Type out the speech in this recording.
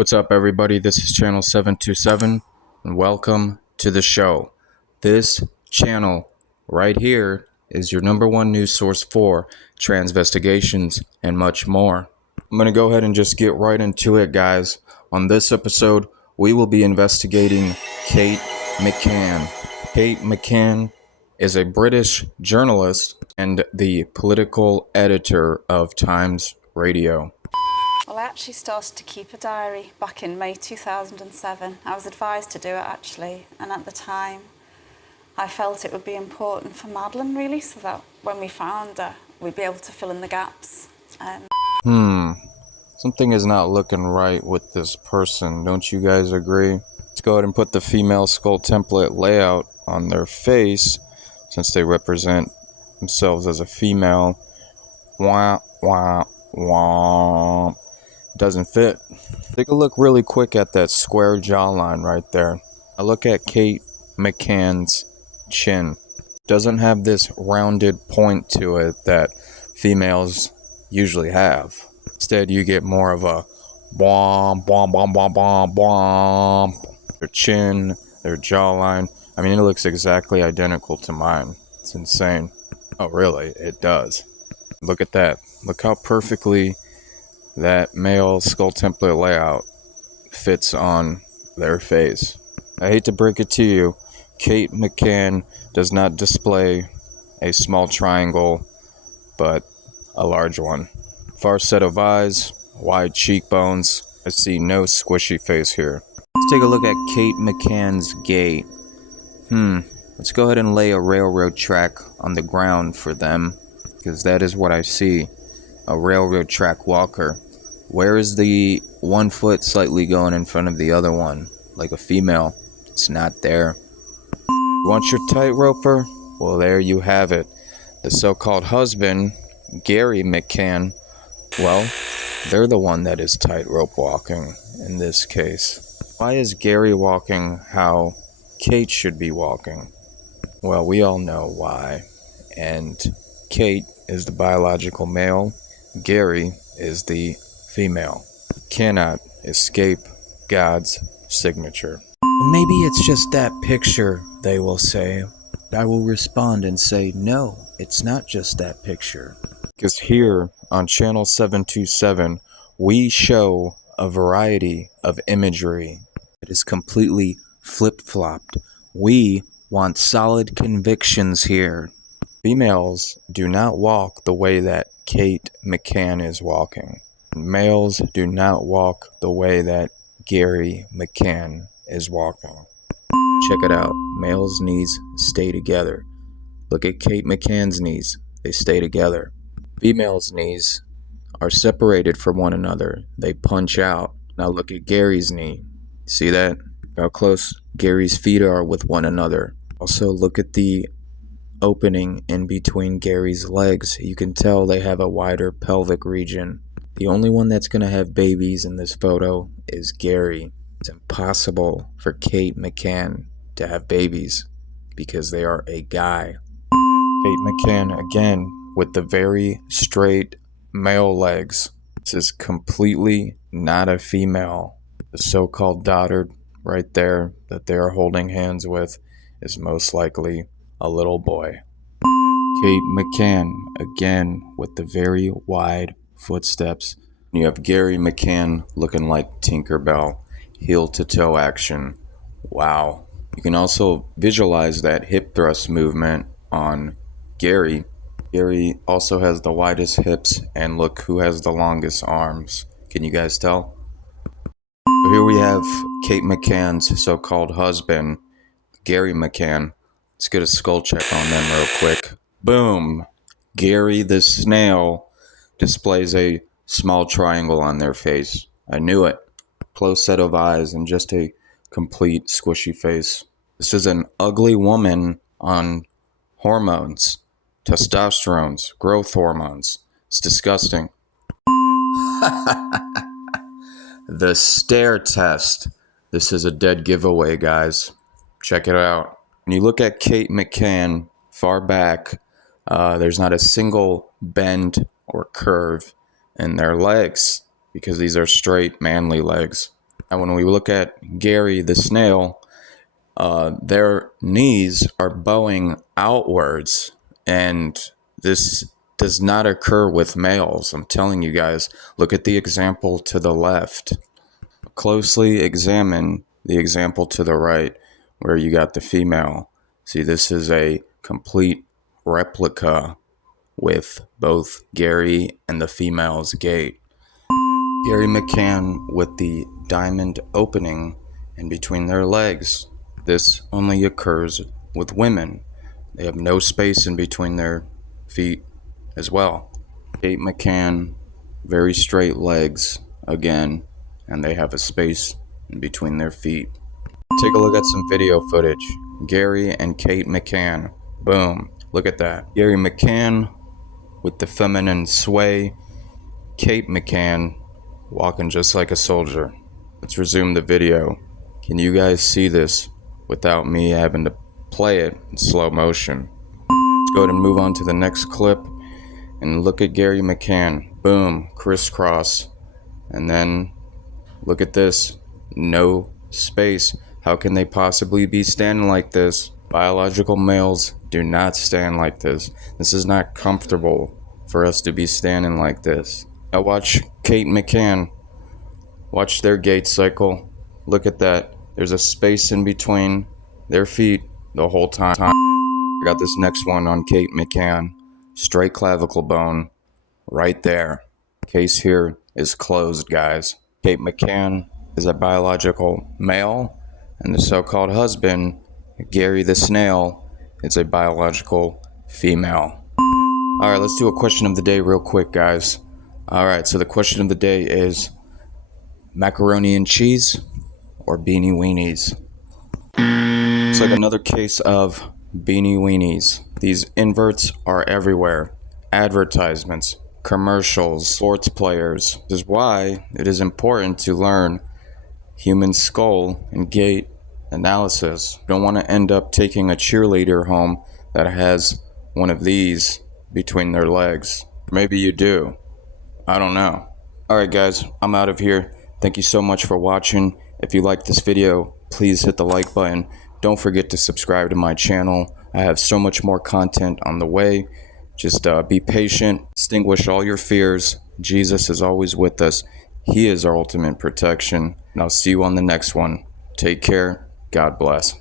What's up, everybody? This is channel 727, and welcome to the show. This channel right here is your #1 news source for transvestigations and much more. I'm going to go ahead and just get right into it, guys. On this episode, we will be investigating Kate McCann. Kate McCann is a British journalist and the political editor of Times Radio. Well, I actually started to keep a diary back in May 2007. I was advised to do it, actually, and at the time I felt it would be important for Madeline, really, so that when we found her, we'd be able to fill in the gaps. Something is not looking right with this person, don't you guys agree? Let's go ahead and put the female skull template layout on their face, since they represent themselves as a female. Wah, wah, wah. Doesn't fit. Take a look really quick at that square jawline right there. Now look at Kate McCann's chin. Doesn't have this rounded point to it that females usually have. Instead, you get more of a bomb, bomb, bomb, bomb, bomb, bomb. Their chin, their jawline. I mean, it looks exactly identical to mine. It's insane. Oh, really? It does. Look at that. Look how perfectly that male skull template layout fits on their face. I hate to break it to you, Kate McCann does not display a small triangle, but a large one. Far set of eyes, wide cheekbones. I see no squishy face here. Let's take a look at Kate McCann's gait. Let's go ahead and lay a railroad track on the ground for them, because that is what I see. A railroad track walker. Where is the one foot slightly going in front of the other one, like a female? It's not there. You want your tightroper? Well, there you have it. The so-called husband, Gerry McCann, well, they're the one that is tightrope walking in this case. Why is Gerry walking how Kate should be walking? Well, we all know why. And Kate is the biological male. Gerry is the female. Cannot escape God's signature. Well, maybe it's just that picture, they will say. I will respond and say, no, it's not just that picture. Because here on channel 727, we show a variety of imagery that is completely flip-flopped. We want solid convictions here. Females do not walk the way that Kate McCann is walking. Males do not walk the way that Gerry McCann is walking. Check it out. Males' knees stay together. Look at Kate McCann's knees. They stay together. Females' knees are separated from one another. They punch out. Now look at Gerry's knee. See that? How close Gerry's feet are with one another. Also look at the opening in between Gerry's legs. You can tell they have a wider pelvic region. The only one that's going to have babies in this photo is Gerry. It's impossible for Kate McCann to have babies because they are a guy. Kate McCann, again, with the very straight male legs. This is completely not a female. The so-called daughter right there that they are holding hands with is most likely a little boy. Kate McCann, again, with the very wide footsteps. You have Gerry McCann looking like Tinkerbell, heel to toe action. Wow. You can also visualize that hip thrust movement on Gerry. Gerry also has the widest hips, and look who has the longest arms. Can you guys tell? So here we have Kate McCann's so-called husband, Gerry McCann. Let's get a skull check on them real quick. Boom. Gerry the snail displays a small triangle on their face. I knew it. Close set of eyes and just a complete squishy face. This is an ugly woman on hormones, testosterone, growth hormones. It's disgusting. The stare test. This is a dead giveaway, guys. Check it out. When you look at Kate McCann far back, there's not a single bend or curve in their legs because these are straight, manly legs. And when we look at Gerry the snail, their knees are bowing outwards, and this does not occur with males. I'm telling you guys, look at the example to the left. Closely examine the example to the right, where you got the female. See, this is a complete replica with both Gerry and the female's gait. Gerry McCann with the diamond opening in between their legs. This only occurs with women. They have no space in between their feet as well. Kate McCann, very straight legs again, and they have a space in between their feet. Take a look at some video footage. Gerry and Kate McCann. Boom. Look at that. Gerry McCann with the feminine sway. Kate McCann walking just like a soldier. Let's resume the video. Can you guys see this without me having to play it in slow motion? Let's go ahead and move on to the next clip and look at Gerry McCann. Boom, crisscross. And then look at this. No space. How can they possibly be standing like this? Biological males do not stand like this. This is not comfortable for us to be standing like this. Now watch Kate McCann. Watch their gait cycle. Look at that. There's a space in between their feet the whole time. I got this next one on Kate McCann. Straight clavicle bone right there. Case here is closed, guys. Kate McCann is a biological male, and the so-called husband, Gerry the snail, is a biological female. All right, let's do a question of the day real quick, guys. All right, so the question of the day is macaroni and cheese or beanie weenies? It's like another case of beanie weenies. These inverts are everywhere. Advertisements, commercials, sports players. This is why it is important to learn human skull and gait analysis. You don't want to end up taking a cheerleader home that has one of these between their legs. Maybe you do. I don't know. Alright guys, I'm out of here. Thank you so much for watching. If you liked this video, please hit the like button. Don't forget to subscribe to my channel. I have so much more content on the way. Just be patient. Extinguish all your fears. Jesus is always with us. He is our ultimate protection. And I'll see you on the next one. Take care. God bless.